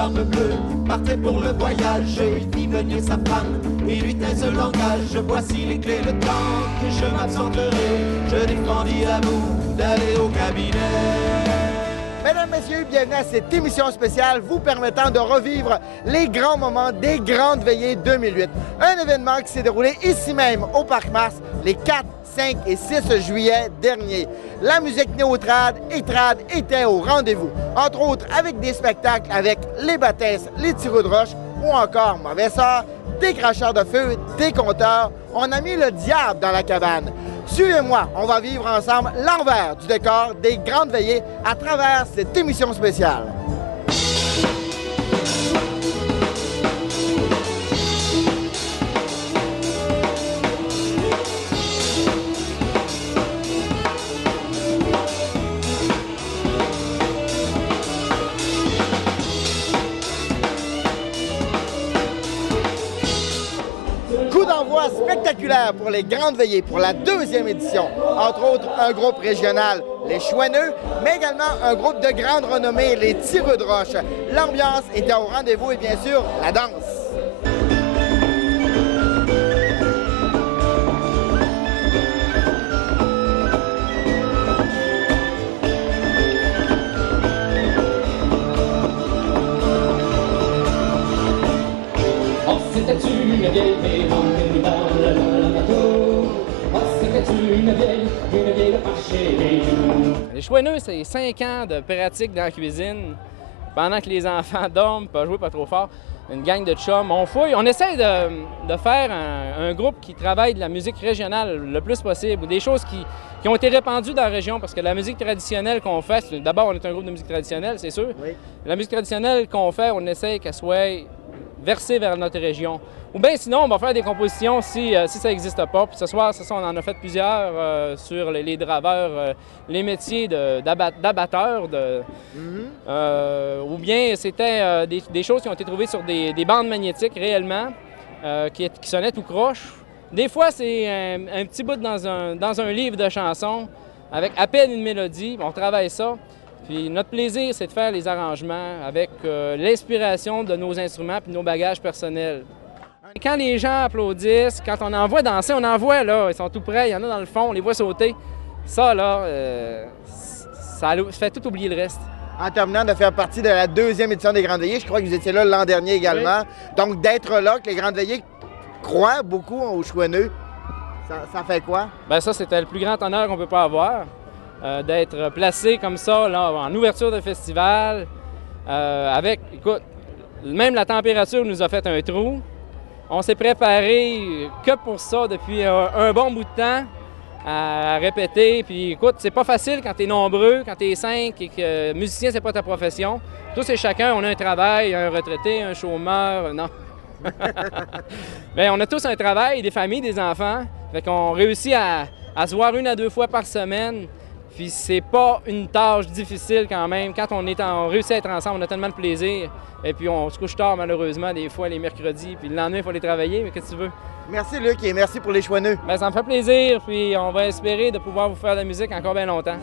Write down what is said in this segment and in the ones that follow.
barbe bleue partait pour le voyage. Il fit venir sa femme et lui tint ce langage. Voici les clés, le temps que je m'absenterai. Je défendis à vous d'aller au cabinet. Mesdames, Messieurs, bienvenue à cette émission spéciale vous permettant de revivre les grands moments des Grandes Veillées 2008. Un événement qui s'est déroulé ici même au Parc Mars les 4, 5 et 6 juillet dernier. La musique néo-trad et trad était au rendez-vous, entre autres avec des spectacles avec les Baptistes, les Tireux de Roche ou encore, mauvais sort, des cracheurs de feu, des compteurs. On a mis le diable dans la cabane. Suivez-moi, on va vivre ensemble l'envers du décor des Grandes Veillées à travers cette émission spéciale. Spectaculaire pour les Grandes Veillées pour la 2e édition. Entre autres, un groupe régional, les Chouineux, mais également un groupe de grande renommée, les Tireux de Roche. L'ambiance était au rendez-vous et bien sûr, la danse. C'était une vieille maison dans le bateau. Oh, c'était une vieille marché les genoux. Les Chouineux, c'est 5 ans de pratique dans la cuisine. Pendant que les enfants dorment, pas jouer pas trop fort. Une gang de chums, on fouille. On essaie de faire un groupe qui travaille de la musique régionale le plus possible, des choses qui ont été répandues dans la région, parce que la musique traditionnelle qu'on fait, d'abord, on est un groupe de musique traditionnelle, c'est sûr. Oui. La musique traditionnelle qu'on fait, on essaie qu'elle soit versée vers notre région. Ou bien sinon, on va faire des compositions si ça n'existe pas. Puis ce soir, c'est ça, on en a fait plusieurs sur les draveurs, les métiers d'abatteurs. Ou bien c'était des choses qui ont été trouvées sur des bandes magnétiques réellement, qui sonnaient tout croche. Des fois, c'est un petit bout dans un livre de chansons avec à peine une mélodie. On travaille ça. Puis notre plaisir, c'est de faire les arrangements avec l'inspiration de nos instruments et de nos bagages personnels. Quand les gens applaudissent, quand on en voit danser, on en voit, là, ils sont tout près, il y en a dans le fond, on les voit sauter. Ça, là, ça fait tout oublier le reste. En terminant de faire partie de la 2e édition des Grandes Veillées, je crois que vous étiez là l'an dernier également. Oui. Donc d'être là, que les Grandes Veillées croient beaucoup aux Chouineux, ça fait quoi? Bien ça, c'était le plus grand honneur qu'on peut pas avoir. D'être placé comme ça, là, en ouverture de festival, avec, écoute, même la température nous a fait un trou. On s'est préparé que pour ça depuis un bon bout de temps à répéter. Puis écoute, c'est pas facile quand t'es nombreux, quand t'es 5 et que musicien, c'est pas ta profession. Tous et chacun, on a un travail, un retraité, un chômeur, non. Bien, on a tous un travail, des familles, des enfants. Fait qu'on réussit à se voir 1 à 2 fois par semaine. Puis c'est pas une tâche difficile quand même. Quand on réussit à être ensemble, on a tellement de plaisir. Et puis on se couche tard malheureusement des fois les mercredis. Puis le lendemain, il faut aller travailler, mais qu'est-ce que tu veux? Merci Luc et merci pour les Chouineux. Bien, ça me fait plaisir. Puis on va espérer de pouvoir vous faire de la musique encore bien longtemps.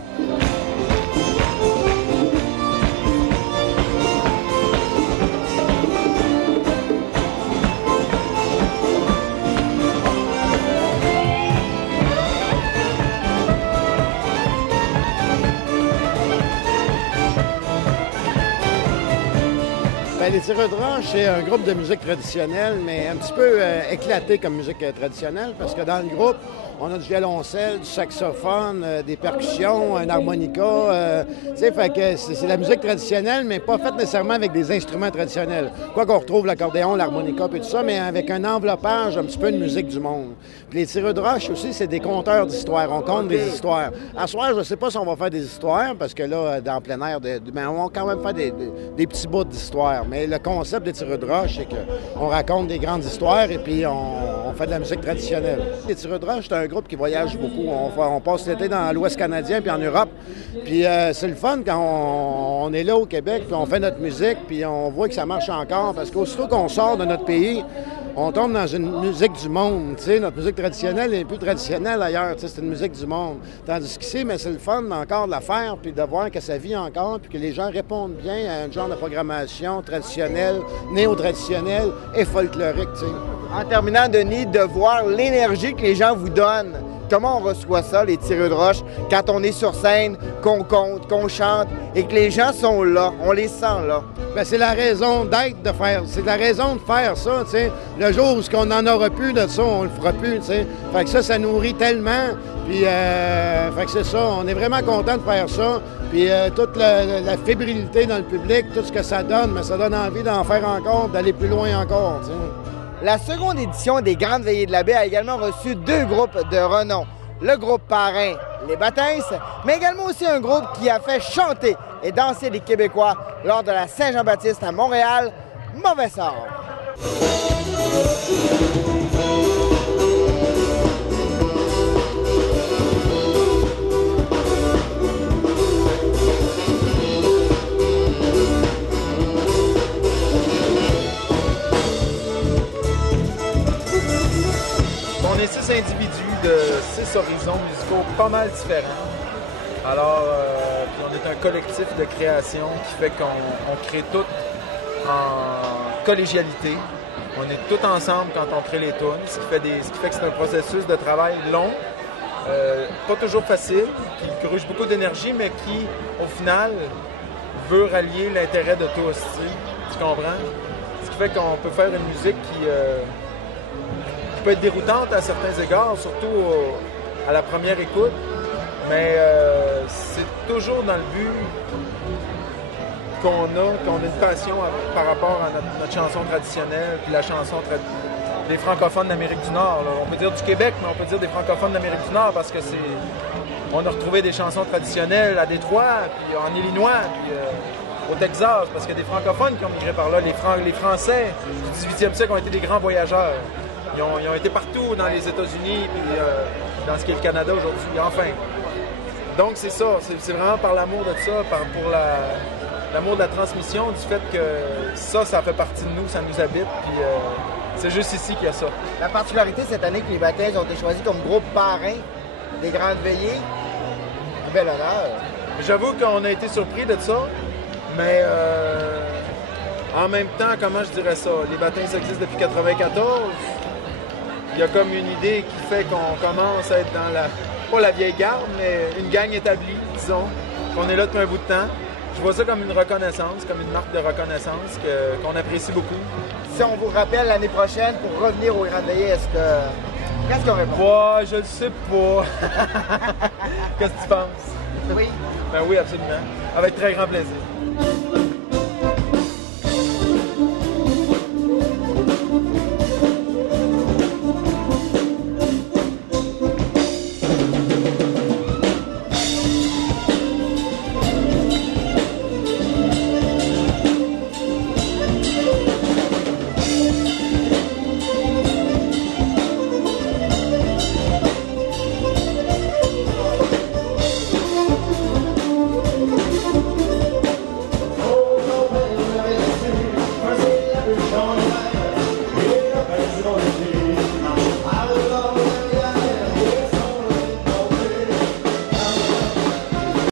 Les Tireux de Roche, c'est un groupe de musique traditionnelle, mais un petit peu éclaté comme musique traditionnelle, parce que dans le groupe, on a du violoncelle, du saxophone, des percussions, un harmonica. Fait que c'est la musique traditionnelle, mais pas faite nécessairement avec des instruments traditionnels. Quoi qu'on retrouve l'accordéon, l'harmonica et tout ça, mais avec un enveloppage un petit peu de musique du monde. Puis les Tireux de Roche aussi, c'est des conteurs d'histoires. On compte des histoires. À soir, je ne sais pas si on va faire des histoires, parce que là, dans plein air, mais on va quand même faire des petits bouts d'histoires. Mais le concept des Tireux de Roche, c'est qu'on raconte des grandes histoires et puis on fait de la musique traditionnelle. Les Tireux de Roche, c'est un groupe qui voyage beaucoup. On passe l'été dans l'Ouest canadien puis en Europe. Puis c'est le fun quand on est là au Québec, puis on fait notre musique, puis on voit que ça marche encore. Parce qu'aussitôt qu'on sort de notre pays, on tombe dans une musique du monde. T'sais, notre musique traditionnelle n'est plus traditionnelle ailleurs. C'est une musique du monde. Tandis qu'ici, mais c'est le fun encore de la faire, puis de voir que ça vit encore, puis que les gens répondent bien à un genre de programmation traditionnelle, néo-traditionnelle et folklorique. T'sais. En terminant, Denis, de voir l'énergie que les gens vous donnent. Comment on reçoit ça, les tireux de roche, quand on est sur scène, qu'on compte, qu'on chante et que les gens sont là, on les sent là? Bien, c'est la raison d'être de faire. C'est la raison de faire ça, tu sais. Le jour où on n'en aura plus de ça, on le fera plus, tu sais. Fait que ça nourrit tellement. Puis, fait que c'est ça. On est vraiment content de faire ça. Puis, toute la fébrilité dans le public, tout ce que ça donne, mais ça donne envie d'en faire encore, d'aller plus loin encore, tu sais. La seconde édition des Grandes Veillées de la Baie a également reçu 2 groupes de renom. Le groupe parrain, les Baptins, mais également aussi un groupe qui a fait chanter et danser les Québécois lors de la Saint-Jean-Baptiste à Montréal, Mauvais Sort. On est 6 individus de 6 horizons musicaux pas mal différents. Alors, puis on est un collectif de création qui fait qu'on crée tout en collégialité. On est tous ensemble quand on crée les tunes, ce qui fait que c'est un processus de travail long, pas toujours facile, qui gruge beaucoup d'énergie, mais qui, au final, veut rallier l'intérêt de tous. Tu comprends? Ce qui fait qu'on peut faire une musique qui peut être déroutante à certains égards, surtout à la première écoute, mais c'est toujours dans le but qu'on a une passion par rapport à notre chanson traditionnelle, puis la chanson des francophones d'Amérique du Nord. Là. On peut dire du Québec, mais on peut dire des francophones d'Amérique du Nord parce que on a retrouvé des chansons traditionnelles à Détroit, puis en Illinois, puis au Texas, parce qu'il y a des francophones qui ont migré par là. Les Français du 18e siècle ont été des grands voyageurs. Ils ont été partout dans les États-Unis, puis dans ce qu'est le Canada aujourd'hui, enfin. Donc c'est ça, c'est vraiment par l'amour de ça, pour l'amour de la transmission, du fait que ça fait partie de nous, ça nous habite, puis c'est juste ici qu'il y a ça. La particularité cette année que les Baptins ont été choisis comme groupe parrain des Grandes Veillées, bel honneur. J'avoue qu'on a été surpris de ça, mais en même temps, comment je dirais ça, les Baptins existent depuis 1994. Il y a comme une idée qui fait qu'on commence à être dans pas la vieille garde, mais une gang établie, disons, qu'on est là depuis un bout de temps. Je vois ça comme une reconnaissance, comme une marque de reconnaissance qu'on apprécie beaucoup. Si on vous rappelle l'année prochaine pour revenir aux Grandes Veillées, qu'est-ce qu'on répond? Ouais, je le sais pas. Qu'est-ce que tu penses? Oui. Ben oui, absolument. Avec très grand plaisir.